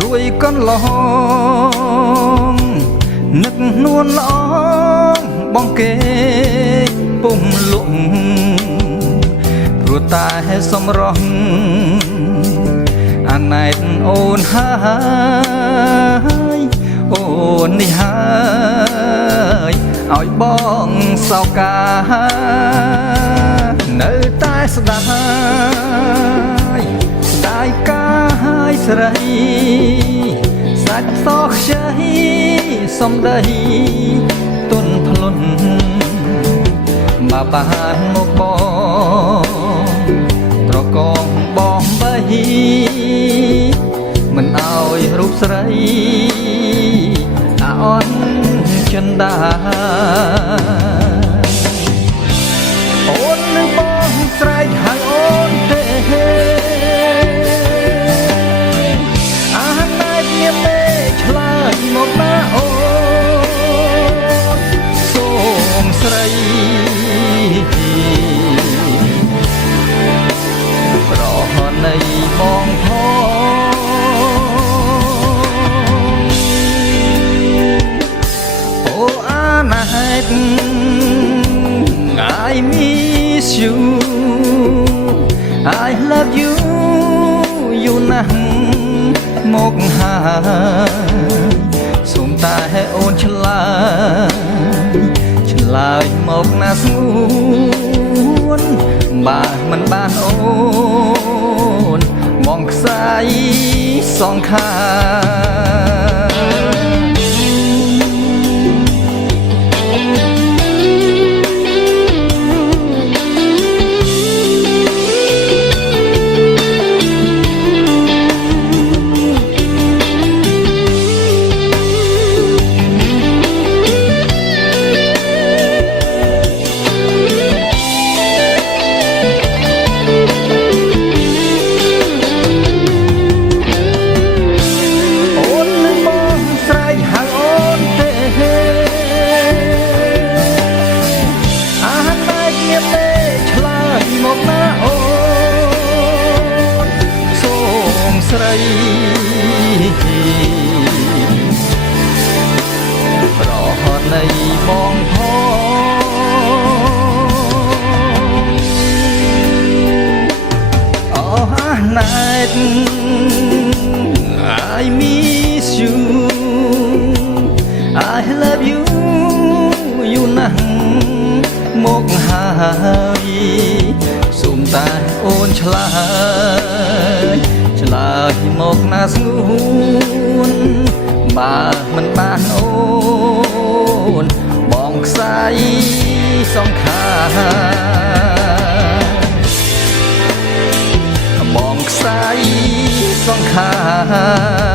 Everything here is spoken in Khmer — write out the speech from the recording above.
ព្រួយកន្លងនឹកនួនល្អបងគេពុំលក់ព្រោះតែសំរងអាណែតអូនហើយអូននេះហើយឲ្យបងសោកានៅតែស្ដាយកាយស្រីសាច់សខ្ចីសំដីទុនភ្លុនមកបានមកបងត្រកងបងបីមិនឲ្យរូបស្រីអាអន់ចិនដាអូននឹងបងស្រែកហៅអូនទេឆ្លើយមកណាអូនសូមស្រីប្រហណីបងផងអូអាណែត I miss you I love you you ណាស់មកហើយសូមតែអូនឆ្លើយមកណាស្ងួនបើមិនបានអូនបងខ្សាយសងខាស្រីប្រហណីបងផងអូអាណែត I miss you I love you you ណាស់មកហើយសូមតែអូនឆ្លើយមកណាស្ងួនបើមិនបានអូនបងខ្សាយសងខាបងខ្សាយសងខា